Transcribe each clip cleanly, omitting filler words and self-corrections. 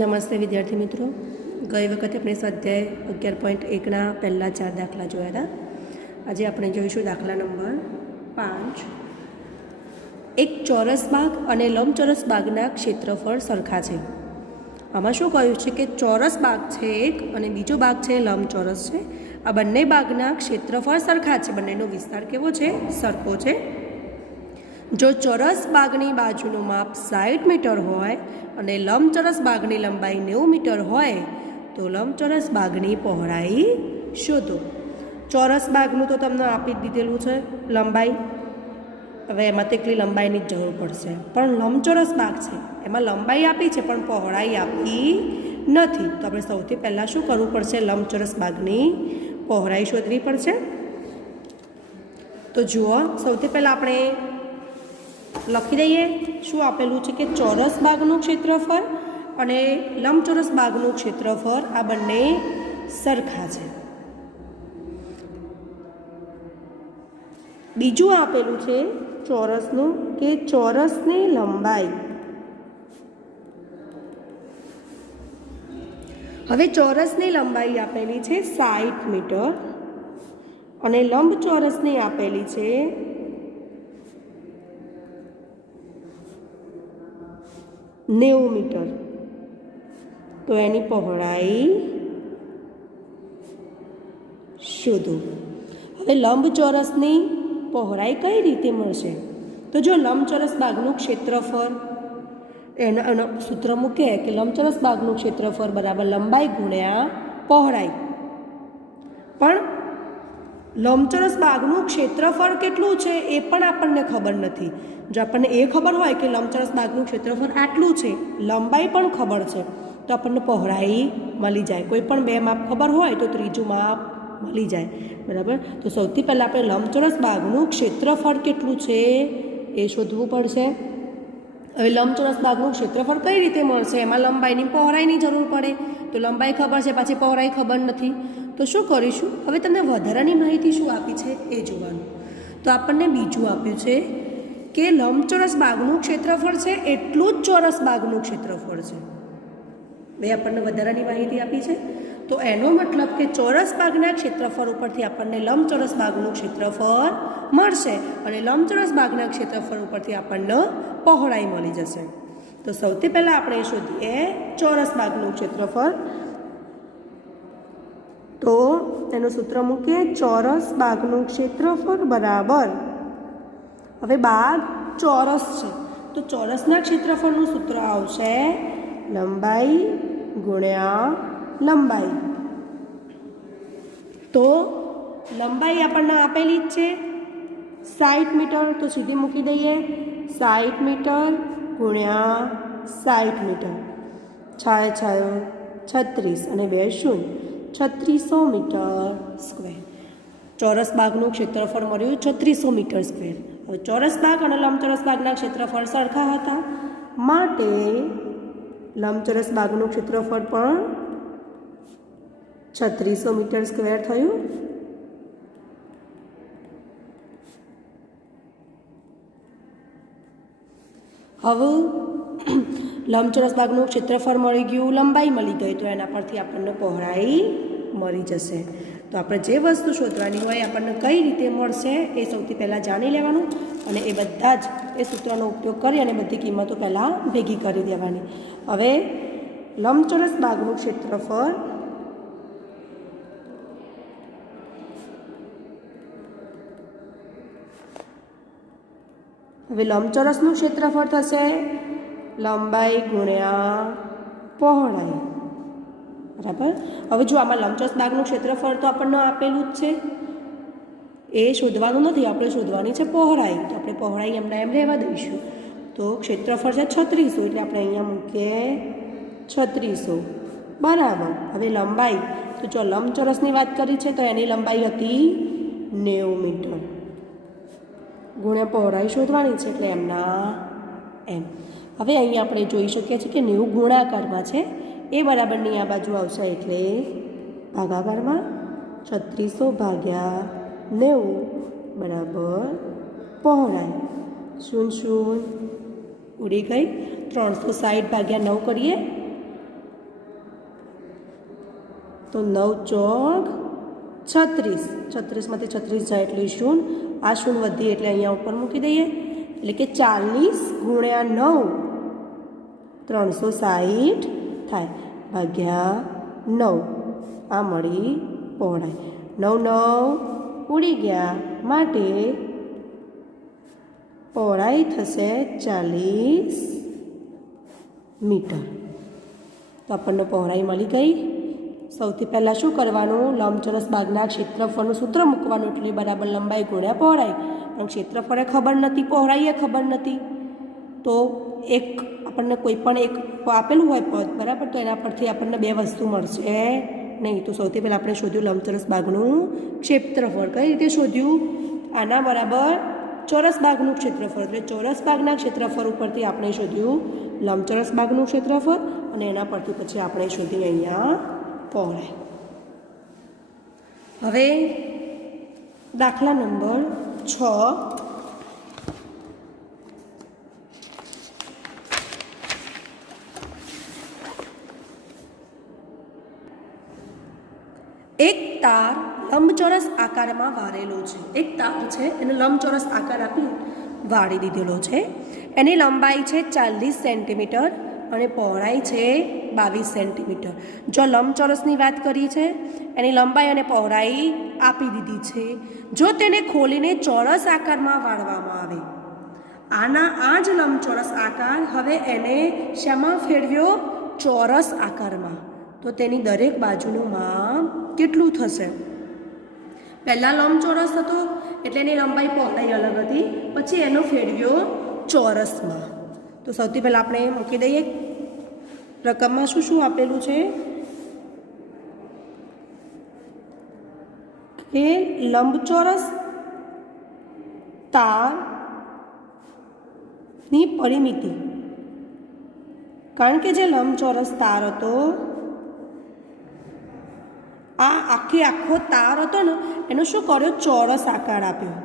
નમસ્તે વિદ્યાર્થી મિત્રો, ગઈ વખતે આપણે સ્વાધ્યાય 11.1ના પહેલા 4 દાખલા જોયા હતા. આજે આપણે જોઈશું દાખલા નંબર 5. એક ચોરસ બાગ અને લંબચોરસ બાગના ક્ષેત્રફળ સરખા છે. આમાં શું કહ્યું છે કે ચોરસ બાગ છે એક અને બીજો બાગ છે લંબચોરસ છે. આ બંને બાગના ક્ષેત્રફળ સરખા છે. બંનેનો વિસ્તાર કેવો છે? સરખો છે. જો ચોરસ બાગની બાજુનું માપ 60 મીટર હોય અને લંબચોરસ બાગની લંબાઈ 90 મીટર હોય તો લંબચોરસ બાગની પહોળાઈ શોધો. ચોરસ બાગનું તો તમને આપી જ દીધેલું છે લંબાઈ. હવે એમાં તો એટલી લંબાઈની જ જરૂર પડશે. પણ લંબચોરસ બાગ છે એમાં લંબાઈ આપી છે પણ પહોળાઈ આપી નથી. તો આપણે સૌથી પહેલાં શું કરવું પડશે? લંબચોરસ બાગની પહોળાઈ શોધવી પડશે. તો જુઓ, સૌથી પહેલાં આપણે લખી દઈએ શું આપેલું છે કે ચોરસ બાગનું ક્ષેત્રફળ અને લંબચોરસ બાગનું ક્ષેત્રફળ આ બંને સરખા છે. બીજું આપેલું છે ચોરસનું કે ચોરસની લંબાઈ. હવે ચોરસની લંબાઈ આપેલી છે 60 મીટર અને લંબચોરસની આપેલી છે 90 મીટર. તો એની પહોળાઈ શોધો. હવે લંબચોરસની પહોળાઈ કઈ રીતે મળશે? તો જો લંબચોરસ બાગનું ક્ષેત્રફળ એનો સૂત્ર મૂકે કે લંબચોરસ બાગનું ક્ષેત્રફળ બરાબર લંબાઈ ગુણ્યા પહોળાઈ. પણ લંબચોરસ બાગનું ક્ષેત્રફળ કેટલું છે એ પણ આપણને ખબર નથી. જો આપણને એ ખબર હોય કે લંબચોરસ બાગનું ક્ષેત્રફળ આટલું છે, લંબાઈ પણ ખબર છે, તો આપણને પહોળાઈ મળી જાય. કોઈ પણ બે માપ ખબર હોય તો ત્રીજું માપ મળી જાય. બરાબર? તો સૌથી પહેલાં આપણે લંબચોરસ બાગનું ક્ષેત્રફળ કેટલું છે એ શોધવું પડશે. હવે લંબચોરસ બાગનું ક્ષેત્રફળ કઈ રીતે મળશે? એમાં લંબાઈની પહોળાઈની જરૂર પડે. તો લંબાઈ ખબર છે, પાછી પહોળાઈ ખબર નથી. તો શું કરીશું? હવે તમને વધારાની માહિતી શું આપી છે એ જોવાનું. તો આપણને બીજું આપ્યું છે કે લંબચોરસ બાગનું ક્ષેત્રફળ છે એટલું જ ચોરસ બાગનું ક્ષેત્રફળ છે. બે આપણને વધારાની માહિતી આપી છે. તો એનો મતલબ કે ચોરસ બાગના ક્ષેત્રફળ ઉપરથી આપણને લંબચોરસ બાગનું ક્ષેત્રફળ મળશે અને લંબચોરસ બાગના ક્ષેત્રફળ ઉપરથી આપણને પહોળાઈ મળી જશે. તો સૌથી પહેલાં આપણે શોધીએ ચોરસ બાગનું ક્ષેત્રફળ. તો તેનું સૂત્ર મૂકીએ ચોરસ બાગનું ક્ષેત્રફળ બરાબર, હવે બાગ ચોરસ છે તો ચોરસના ક્ષેત્રફળનું સૂત્ર આવશે લંબાઈ ગુણ્યા લંબાઈ. તો લંબાઈ આપણને આપેલી જ છે 60 મીટર, તો સીધી મૂકી દઈએ 60 મીટર ગુણ્યા 60 મીટર. 6 6 36 અને 2 0 3600 મીટર સ્ક્વેર. ચોરસ બાગનું ક્ષેત્રફળ મળ્યું 3600 મીટર સ્ક્વેર. હવે ચોરસ બાગ અને લંબચોરસ બાગના ક્ષેત્રફળ સરખા હતા માટે લંબચોરસ બાગનું ક્ષેત્રફળ પણ 3600 મીટર સ્ક્વેર થયું. હવે લંબચોરસ બાગનું ક્ષેત્રફળ મળી ગયું, લંબાઈ મળી ગઈ, તો એના પરથી આપણને પહોળાઈ મળી જશે. તો આપણે જે વસ્તુ શોધવાની હોય આપણને કઈ રીતે મળશે એ સૌથી પહેલાં જાણી લેવાનું અને એ બધા જ એ સૂત્રનો ઉપયોગ કરી અને બધી કિંમતો પહેલાં ભેગી કરી દેવાની. હવે લંબચોરસ બાગનું ક્ષેત્રફળ હવે લંબચોરસનું ક્ષેત્રફળ થશે લંબાઈ ગુણ્યા પહોળાઈ. બરાબર? હવે જો આમાં લંબચોરસ બાગનું ક્ષેત્રફળ તો આપણને આપેલું જ છે, એ શોધવાનું નથી, આપણે શોધવાની છે પહોળાઈ. તો આપણે પહોળાઈ એમ રહેવા દઈશું. તો ક્ષેત્રફળ છે 3600 એટલે આપણે અહીંયા મૂકીએ 3600 બરાબર. હવે લંબાઈ તો જો લંબચોરસની વાત કરી છે તો એની લંબાઈ હતી 90 મીટર ગુણ્યા પહોળાઈ શોધવાની છે એટલે એમના એમ. હવે અહીંયા આપણે જોઈ શકીએ છીએ કે 90 ગુણાકારમાં છે, એ બરાબરની આ બાજુ આવશે એટલે ભાગાકારમાં 3600 ભાગ્યા 90 બરાબર પહોળાઈ. 0 0 ઉડી ગઈ. 360 ભાગ્યા 9 કરીએ તો 9 ચોક 36, 36માંથી 36 જાય એટલે શૂન્ય, આ શૂન્ય વધી એટલે અહીંયા ઉપર મૂકી દઈએ, એટલે કે 40 ગુણ્યા 9 360 થાય, ભાગ્યા 9, આ મળી પહોળાઈ. 9 9 ઉડી ગયા માટે પહોળાઈ થશે 40 મીટર. તો આપણને પહોળાઈ મળી ગઈ. સૌથી પહેલાં શું કરવાનું, લંબચોરસ બાગના ક્ષેત્રફળનું સૂત્ર મૂકવાનું, એટલે બરાબર લંબાઈ ગુણ્યા પહોળાઈ. પણ ક્ષેત્રફળે ખબર નથી, પહોળાઈએ ખબર નથી, તો એક આપણને કોઈ પણ એક આપેલું હોય પદ, બરાબર, તો એના પરથી આપણને બે વસ્તુ મળશે નહીં. તો સૌથી પહેલાં આપણે શોધ્યું લંબચોરસ બાગનું ક્ષેત્રફળ. કઈ રીતે શોધ્યું, આના બરાબર ચોરસ બાગનું ક્ષેત્રફળ, એટલે ચોરસ બાગના ક્ષેત્રફળ ઉપરથી આપણે શોધ્યું લંબચોરસ બાગનું ક્ષેત્રફળ, અને એના પરથી પછી આપણે શોધીએ અહીંયા પહોળાઈ. હવે દાખલા નંબર 6. એક તાર લંબચોરસ આકારમાં વાળેલો છે. એક તાર છે એને લંબચોરસ આકાર આપી વાળી દીધેલો છે. એની લંબાઈ છે 40 સેન્ટીમીટર અને પહોળાઈ છે 22 સેન્ટીમીટર. જો લંબચોરસની વાત કરી છે, એની લંબાઈ અને પહોળાઈ આપી દીધી છે. જો તેને ખોલીને ચોરસ આકારમાં વાળવામાં આવે, આ જ લંબચોરસ આકાર હવે એને શામાં ફેરવ્યો, ચોરસ આકારમાં, તો તેની દરેક બાજુનું માપ કેટલું થશે. પહેલાં લંબચોરસ હતો એટલે એની લંબાઈ પહોળાઈ અલગ હતી, પછી એનો ફેરવ્યો ચોરસમાં. તો સૌથી પહેલાં આપણે મૂકી દઈએ રકમમાં શું શું આપેલું છે કે લંબચોરસ તારની પરિમિતિ, કારણ કે જે લંબચોરસ તાર હતો, આ આખો તાર હતો ને, એનો શું કર્યો, ચોરસ આકાર આપ્યો.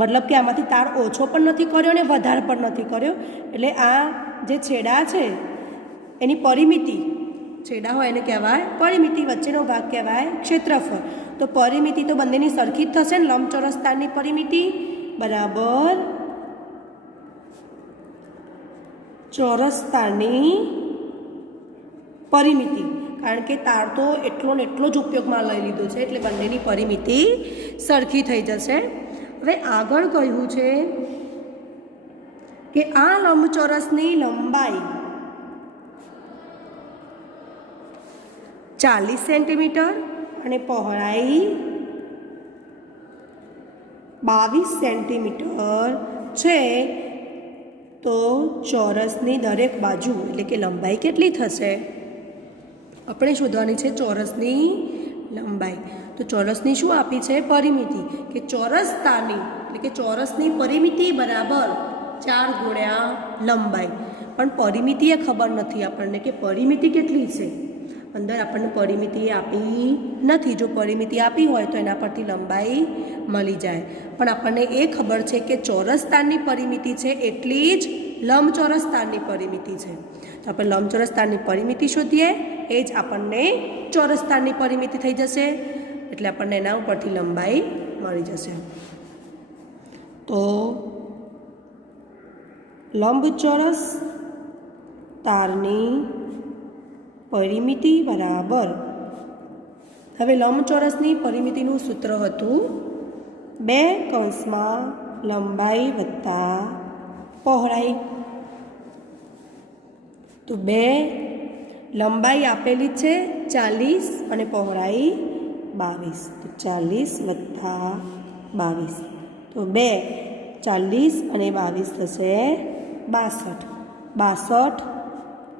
મતલબ કે આમાંથી તાર ઓછો પણ નથી કર્યો ને વધારે પણ નથી કર્યો, એટલે આ જે છેડા છે એની પરિમિતિ, છેડા હોય એને કહેવાય પરિમિતિ, વચ્ચેનો ભાગ કહેવાય ક્ષેત્રફળ. તો પરિમિતિ તો બંનેની સરખી જ થશે ને, લંબચોરસ તારની પરિમિતિ બરાબર ચોરસ તારની પરિમિતિ, કારણ કે તાર તો એટલો ને એટલો જ ઉપયોગમાં લઈ લીધો છે, એટલે બંનેની પરિમિતિ સરખી થઈ જશે. હવે આગળ કહ્યું છે કે આ લંબચોરસની લંબાઈ 40 સેન્ટીમીટર અને પહોળાઈ 22 સેન્ટીમીટર છે. તો ચોરસની દરેક બાજુ એટલે કે લંબાઈ કેટલી થશે, આપણે શોધવાની છે ચોરસની લંબાઈ. તો ચોરસની શું આપી છે, પરિમિતિ, કે ચોરસ તારની એટલે કે ચોરસની પરિમિતિ બરાબર 4 ગુણ્યા લંબાઈ. પણ પરિમિતિ એ ખબર નથી આપણને કે પરિમિતિ કેટલી છે, અંદર આપણને પરિમિતિ આપી નથી. જો પરિમિતિ આપી હોય તો એના પરથી લંબાઈ મળી જાય, પણ આપણને એ ખબર છે કે ચોરસ તારની પરિમિતિ છે એટલી જ લંબચોરસ તારની પરિમિતિ છે. તો આપણે લંબચોરસ તારની પરિમિતિ શોધીએ, એ જ આપણને ચોરસ તારની પરિમિતિ થઈ જશે, એટલે આપણને એના ઉપરથી લંબાઈ મળી જશે. તો લંબચોરસ તારની પરિમિતિ બરાબર, હવે લંબચોરસની પરિમિતિનું સૂત્ર હતું 2 કૌંસમાં લંબાઈ વત્તા પહોળાઈ. તો 2 લંબાઈ આપેલી છે 40 અને પહોળાઈ 22, તો 40 વત્તા 22, તો 2 40 અને 22 થશે 62, 62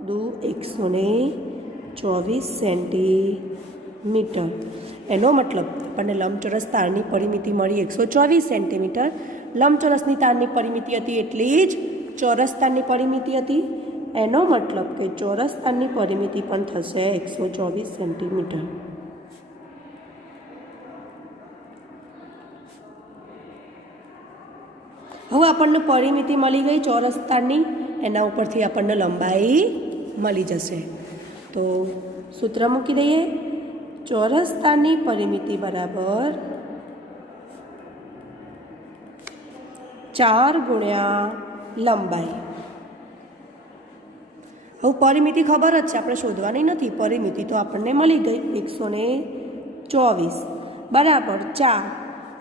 દુ 124 સેન્ટીમીટર. એનો મતલબ આપણને લંબચોરસ તારની પરિમિતિ મળી 124 સેન્ટીમીટર. લંબચોરસની તારની પરિમિતિ હતી એટલી જ ચોરસ તારની પરિમિતિ હતી. એનો મતલબ કે ચોરસ તારની પરિમિતિ પણ થશે 124 સેન્ટીમીટર. હવે આપણને પરિમિતિ મળી ગઈ ચોરસ તારની, એના ઉપરથી આપણને લંબાઈ મળી જશે. તો સૂત્ર મૂકી દઈએ, ચોરસ તારની પરિમિતિ બરાબર 4 ગુણ્યા લંબાઈ. હવે પરિમિતિ ખબર જ છે, આપણે શોધવાની નથી. પરિમિતિ તો આપણને મળી ગઈ 124 બરાબર 4.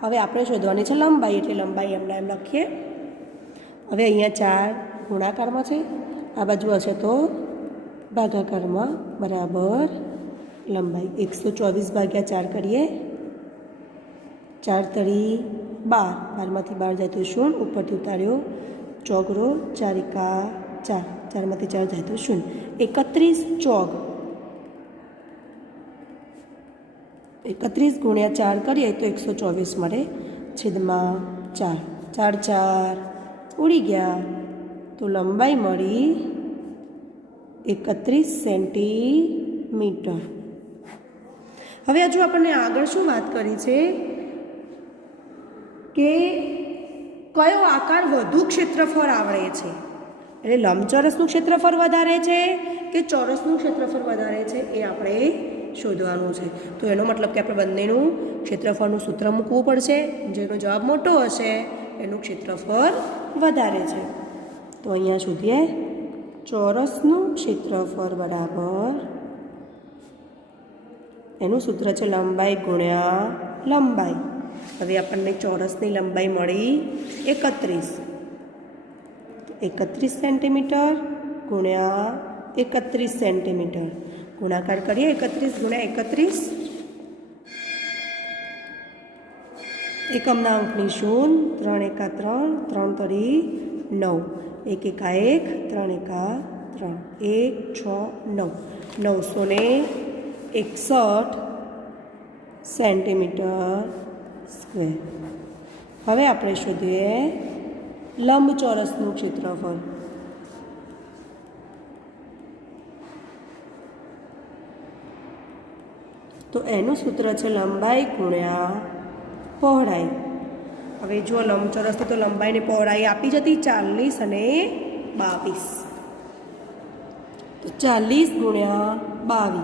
હવે આપણે શોધવાની છે લંબાઈ, એટલે લંબાઈ એમના એમ લખીએ. હવે અહીંયા 4 ગુણાકારમાં છે, આ બાજુ હશે તો ભાગાકારમાં, બરાબર લંબાઈ 124 ભાગ્યા 4 કરીએ. 4 તરી 12, 12માંથી 12 જાય તો 0, ઉપરથી ઉતાર્યો ચોગરો, 4 એકા 4, 4માંથી 4 જાય તો 0. 31 ચોગ, 31 ગુણ્યા 4 કરીએ તો 124 મળે, છેદમાં 4, 4 4 ઉડી ગયા, તો લંબાઈ મળી 31 સેન્ટીમીટર. હવે હજુ આપણને આગળ શું વાત કરી છે કે કયો આકાર વધુ ક્ષેત્રફળ આવડે છે, એટલે લંબચોરસનું ક્ષેત્રફળ વધારે છે કે ચોરસનું ક્ષેત્રફળ વધારે છે એ આપણે શોધવાનું છે. તો એનો મતલબ કે આપણે બંનેનું ક્ષેત્રફળનું સૂત્ર મૂકવું પડશે. જેનો જવાબ મોટો હશે એનું ક્ષેત્રફળ વધારે છે. તો અહીંયા શોધીએ, ચોરસનું ક્ષેત્રફળ બરાબર, એનું સૂત્ર છે લંબાઈ ગુણ્યા લંબાઈ. હવે આપણને ચોરસની લંબાઈ મળી 31 સેન્ટીમીટર ગુણ્યા 31 સેન્ટીમીટર. ગુણાકાર કરીએ, 31 ગુણ્યા 31, એકમના અંકની 0, 3 એકા 3, 3 તરી 9, 1 એકા 1, 3 એકા 3, 1 6 9, 961 સેન્ટીમીટર સ્ક્વેર. હવે આપણે શોધીએ લંબચોરસનું ક્ષેત્રફળ. તો એનું સૂત્ર છે લંબાઈ ગુણ્યા પહોળાઈ. હવે જો લંબચોરસની તો લંબાઈ ને પહોળાઈ આપી જતી 40 અને 22. તો 40 ગુણ્યા 22,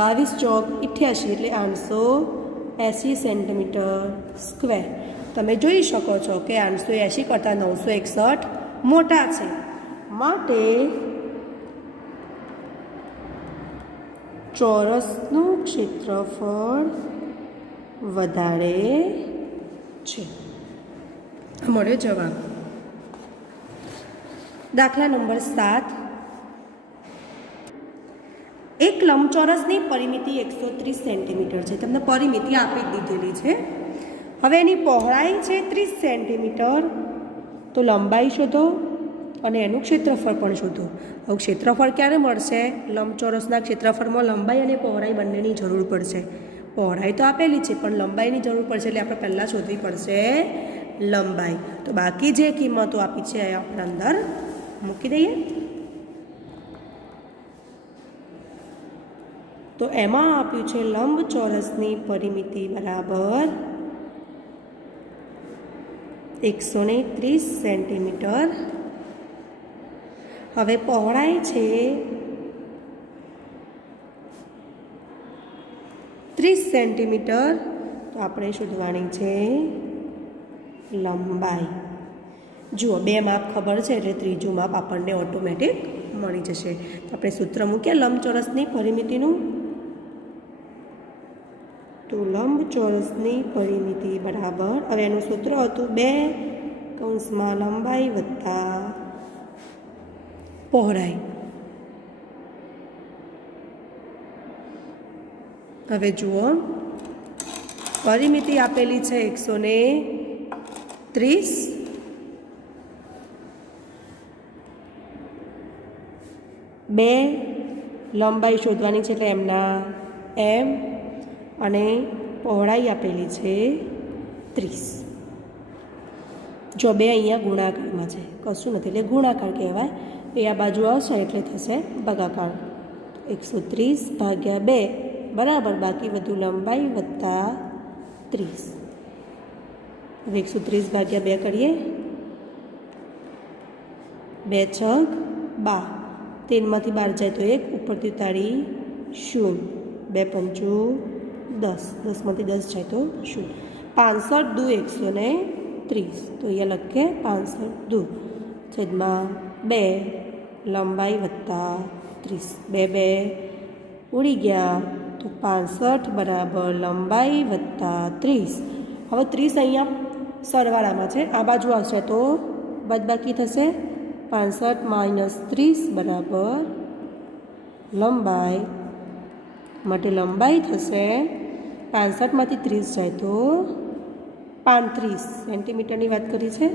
22 ચોક 88, એટલે 880 સેન્ટીમીટર સ્ક્વેર. તમે જોઈ શકો છો કે 880 કરતાં 961 મોટા છે, માટે ચોરસનું ક્ષેત્રફળ વધારે છે. મળ્યો જવાબ. દાખલા નંબર 7. એક લંબચોરસની પરિમિતિ 130 સેન્ટીમીટર છે. તમને પરિમિતિ આપી જ દીધેલી છે. હવે એની પહોળાઈ છે 30 સેન્ટીમીટર. તો લંબાઈ શોધો અને એનું ક્ષેત્રફળ પણ શોધો. હવે ક્ષેત્રફળ ક્યારે મળશે? લંબચોરસના ક્ષેત્રફળમાં લંબાઈ અને પહોળાઈ બંનેની જરૂર પડશે. પહોળાઈ તો આપેલી છે પણ લંબાઈની જરૂર પડશે, એટલે આપણે પહેલાં શોધવી પડશે લંબાઈ. તો બાકી જે કિંમતો આપી છે એ આપણે અંદર મૂકી દઈએ. તો એમાં આપ્યું છે લંબચોરસની પરિમિતિ બરાબર 130 સેન્ટીમીટર. હવે પહોળાઈ છે 30 સેન્ટીમીટર. તો આપણે શોધવાની છે લંબાઈ. જુઓ, 2 માપ ખબર છે એટલે ત્રીજું માપ આપણને ઓટોમેટિક મળી જશે. તો આપણે સૂત્ર મૂકીએ લંબચોરસની પરિમિતિનું. તો લંબચોરસની પરિમિતિ બરાબર, હવે એનું સૂત્ર હતું 2 લંબાઈ વત્તા પહોળાઈ. હવે જુઓ, પરિમિતિ આપેલી છે 130, બે લંબાઈ શોધવાની છે એટલે એમના એમ, અને પહોળાઈ આપેલી છે 30. જો 2 અહીંયા ગુણાકારમાં છે, કશું નથી એટલે ગુણાકાર કહેવાય. એ આ બાજુ આવશે એટલે થશે ભાગાકાર. 130 ભાગ્યા 2 બરાબર, બાકી વધુ લંબાઈ વત્તા 30. હવે 130 ભાગ્યા 2 કરીએ, 2 છગ 12, 3 12 જાય તો 1, ઉપરથી ઉતારી 0, 2 પંચું 10, 10 10 જાય તો 0, 65 દુ 130, તો અહીંયા લખીએ 65 દુ છેદમાં 2 લંબાઈ વત્તા 30, 2 2 ઉડી ગયા, તો 65 બરાબર લંબાઈ વત્તા 30. હવે 30 અહીંયા સરવાળામાં છે, આ બાજુ આવશે તો બાદબાકી થશે. 65 - 30 બરાબર લંબાઈ, માટે લંબાઈ થશે 65માંથી 30 જાય તો 35 સેન્ટીમીટરની વાત કરી છે,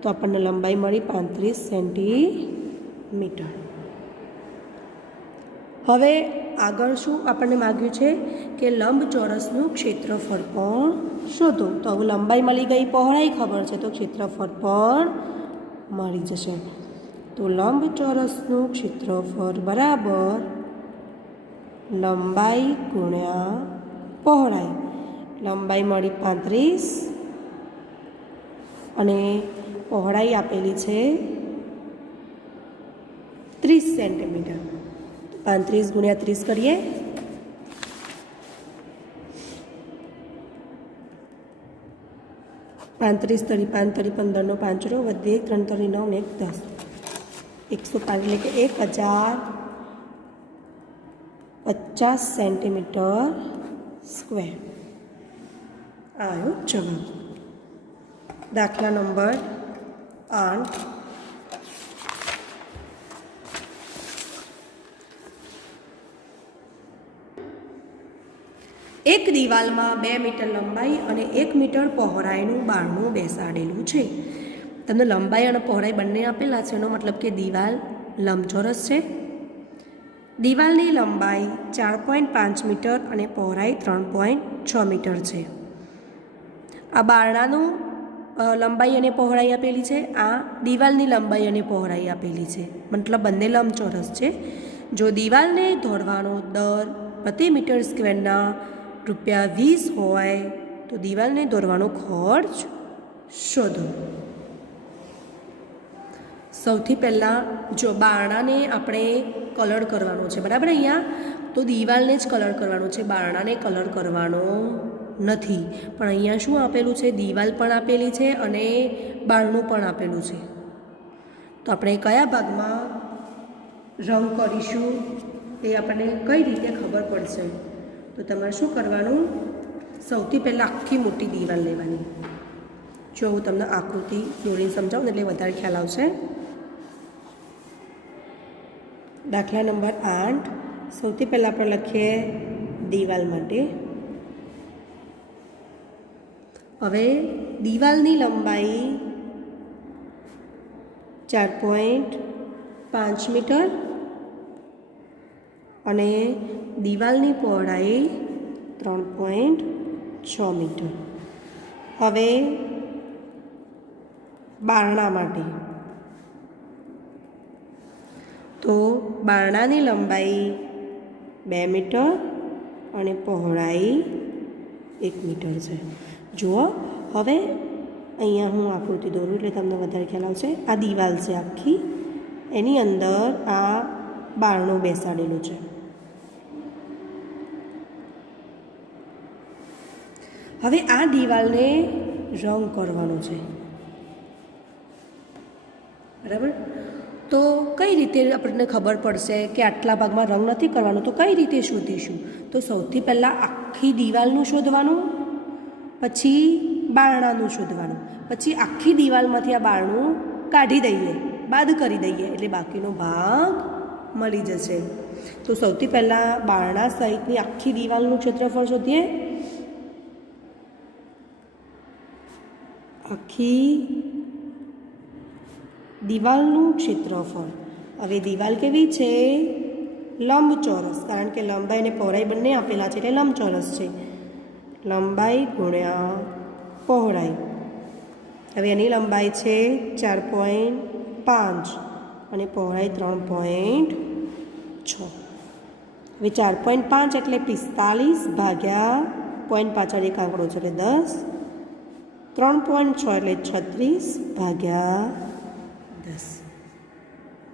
તો આપણને લંબાઈ મળી 35 સેન્ટીમીટર. હવે આગળ શું આપણને માગ્યું છે કે લંબચોરસનું ક્ષેત્રફળ પણ શોધો. તો હવે લંબાઈ મળી ગઈ, પહોળાઈ ખબર છે, તો ક્ષેત્રફળ પણ મળી જશે. તો લંબચોરસનું ક્ષેત્રફળ બરાબર લંબાઈ ગુણ્યા પહોળાઈ. લંબાઈ મળી 35 અને પહોળાઈ આપેલી છે 30 સેન્ટીમીટર. 35 ગુણ્યા 30 કરીએ, 35 તરી 5 તરી 15 નો 5 રો વધે 3 તરી 9 ને 10, 105 એટલે કે 1050 સેન્ટીમીટર સ્ક્વેર. આવ્યો જવાબ. દાખલા નંબર 8. એક દિવાલમાં 2 મીટર લંબાઈ અને 1 મીટર પહોળાઈનું બારણું બેસાડેલું છે. તમને લંબાઈ અને પહોળાઈ બંને આપેલા છે, એનો મતલબ કે દિવાલ લંબચોરસ છે. દિવાલની લંબાઈ 4.5 મીટર અને પહોળાઈ 3.6 મીટર છે. આ બારણાનું લંબાઈ અને પહોળાઈ આપેલી છે, આ દિવાલની લંબાઈ અને પહોળાઈ આપેલી છે, મતલબ બંને લંબચોરસ છે. જો દિવાલને દોરવાનો દર પ્રતિ મીટર સ્ક્વેરના ₹20 હોય તો દિવાલને દોરવાનો ખર્ચ શોધો. સૌથી પહેલાં જો બારણાને આપણે કલર કરવાનો છે, બરાબર, અહીંયા તો દિવાલને જ કલર કરવાનો છે, બારણાને કલર કરવાનો નથી. પણ અહીંયા શું આપેલું છે, દિવાલ પણ આપેલી છે અને બારણું પણ આપેલું છે. તો આપણે કયા ભાગમાં રંગ કરીશું એ આપણને કઈ રીતે ખબર પડશે. તો તમારે શું કરવાનું, સૌથી પહેલાં આખી મોટી દિવાલ લેવાની. જો હું તમને આકૃતિ દોરીને સમજાવું ને એટલે વધારે ખ્યાલ આવશે. દાખલા નંબર 8. સૌથી પહેલાં આપણે લખીએ દિવાલ માટે. હવે દિવાલની લંબાઈ 4.5 મીટર અને દિવાલની પહોળાઈ 3.6 મીટર. હવે બારણા માટે તો બારણાની લંબાઈ 2 મીટર અને પહોળાઈ 1 મીટર છે. જુઓ, હવે અહીંયા હું આકૃતિ દોરું એટલે તમને વધારે ખ્યાલ આવશે. આ દિવાલ છે આખી, એની અંદર આ બારણું બેસાડેલું છે. હવે આ દિવાલને રંગ કરવાનો છે, બરાબર. તો કઈ રીતે આપણને ખબર પડશે કે આટલા ભાગમાં રંગ નથી કરવાનો, તો કઈ રીતે શોધીશું? તો સૌથી પહેલાં આખી દિવાલનું શોધવાનું, પછી બારણાનું શોધવાનું, પછી આખી દિવાલમાંથી આ બારણું કાઢી દઈએ, બાદ કરી દઈએ એટલે બાકીનો ભાગ મળી જશે. તો સૌથી પહેલાં બારણા સહિતની આખી દિવાલનું ક્ષેત્રફળ શોધીએ. આખી દિવાલનું ક્ષેત્રફળ. હવે દિવાલ કેવી છે? લંબચોરસ, કારણ કે લંબાઈ અને પહોળાઈ બંને આપેલા છે એટલે લંબચોરસ છે. લંબાઈ ગુણ્યા પહોળાઈ. હવે એની લંબાઈ છે 4.5 અને પહોળાઈ 3.6. હવે 4.5 એટલે 45 ભાગ્યા 0.5 એક આંકડો છે એટલે 10. 3.6 એટલે 36 ભાગ્યા 10.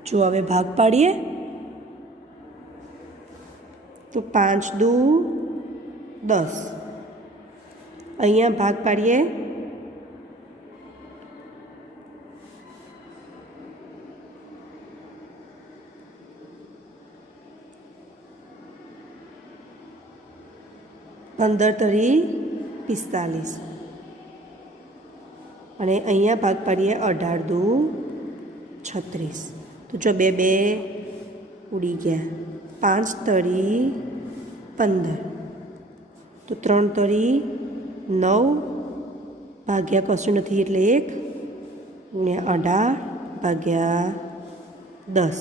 જો હવે ભાગ પાડીએ તો 5 દુ 10. અહીંયા ભાગ પાડીએ. પંદર તરી 45 અને અહીંયા ભાગ પાડીએ. 18 દુ 36. તો જો 2 2 ઉડી ગયા. 5 તરી 15. તો 3 તરી 9 ભાગ્યા કશું નથી એટલે 1 ગુણ્યા 18 ભાગ્યા 10.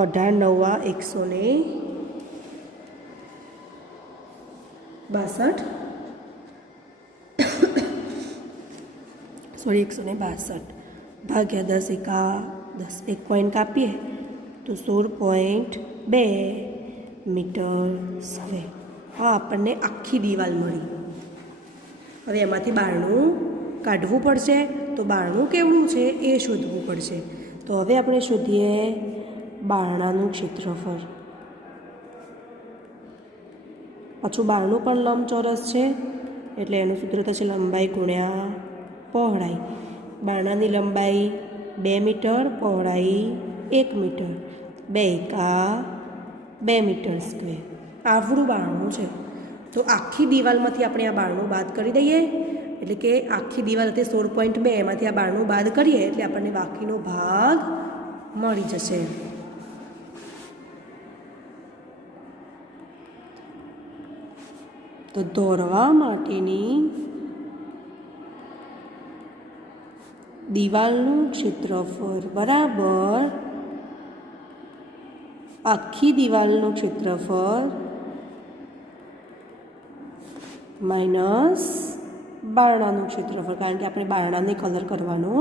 અઢાર નવા 162 સોરી 162 ભાગ્યા 10 એકા 10. 1 પોઈન્ટ કાપીએ તો 16.2 મીટર સ્ક્વેર. હા, આપણને આખી દિવાલ મળી. હવે એમાંથી બારણું કાઢવું પડશે. તો બારણું કેવડું છે એ શોધવું પડશે. તો હવે આપણે શોધીએ બારણાનું ક્ષેત્રફળ. પાછું બારણું પણ લંબચોરસ છે એટલે એનું સૂત્ર થશે લંબાઈ ગુણ્યા પહોળાઈ. બારણાની લંબાઈ 2 મીટર, પહોળાઈ 1 મીટર. 2 એકા 2 મીટર સ્ક્વેર. આવડું બારણું છે. તો આખી દિવાલમાંથી આપણે આ બારણું બાદ કરી દઈએ. એટલે કે આખી દિવાલ હતી 16.2, એમાંથી આ બારણું બાદ કરીએ એટલે આપણને બાકીનો ભાગ મળી જશે. તો દોરવા માટેની દિવાલનું ક્ષેત્રફળ બરાબર આખી દિવાલનું ક્ષેત્રફળ માઇનસ બારણાનું ક્ષેત્રફળ. કારણ કે આપણે બારણાને કલર કરવાનો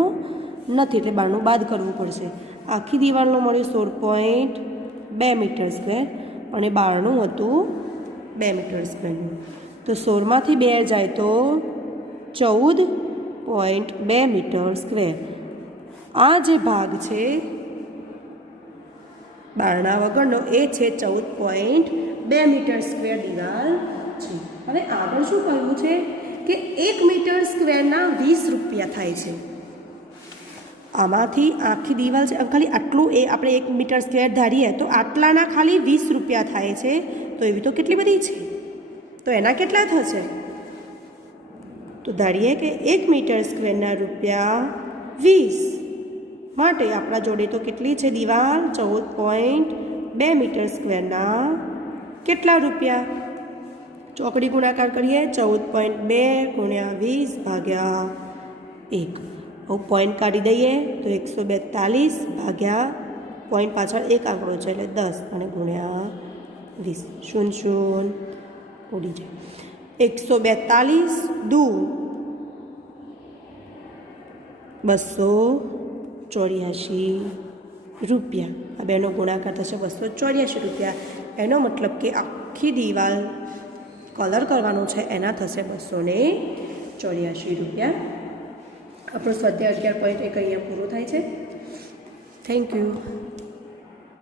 નથી એટલે બારણું બાદ કરવું પડશે. આખી દિવાલનું મળ્યું 16.2 મીટર સ્ક્વેર અને બારણું હતું 2 મીટર સ્ક્વેરનું. તો 16માંથી 2 જાય તો 14.2 મીટર સ્ક્વેર. આ જે ભાગ છે બારણા વગરનો એ છે 14.2 મીટર સ્ક્વેર દિવાલ છે. હવે આગળ શું કહ્યું છે કે 1 મીટર સ્ક્વેરના 20 રૂપિયા થાય છે. આમાંથી આખી દિવાલ છે ખાલી આટલું એ આપણે 1 મીટર સ્ક્વેર ધારીએ તો આટલાના ખાલી 20 રૂપિયા થાય છે. તો એવી તો કેટલી બધી છે, તો એના કેટલા થશે? તો ધારીએ કે 1 મીટર સ્ક્વેરના રૂપિયા 20 માટે આપણા જોડે તો કેટલી છે દિવાલ? 14.2 મીટર સ્ક્વેરના કેટલા રૂપિયા? ચોકડી ગુણાકાર કરીએ. 14.2 ગુણ્યા 20 ભાગ્યા 1. હવે પોઈન્ટ કાઢી દઈએ તો 142 ભાગ્યા પોઈન્ટ પાછળ એક આંકડો છે એટલે 10 અને ગુણ્યા 20. 0 ઉડી જાય. 142 દુ 284 રૂપિયા. આ બેનો ગુણાકાર થશે 284 રૂપિયા. એનો મતલબ કે આખી દિવાલ કલર કરવાનો છે એના થશે 284 રૂપિયા. આપણો સ્વાધ્યાય 11.1 અહીંયા પૂરો થાય છે. Thank you.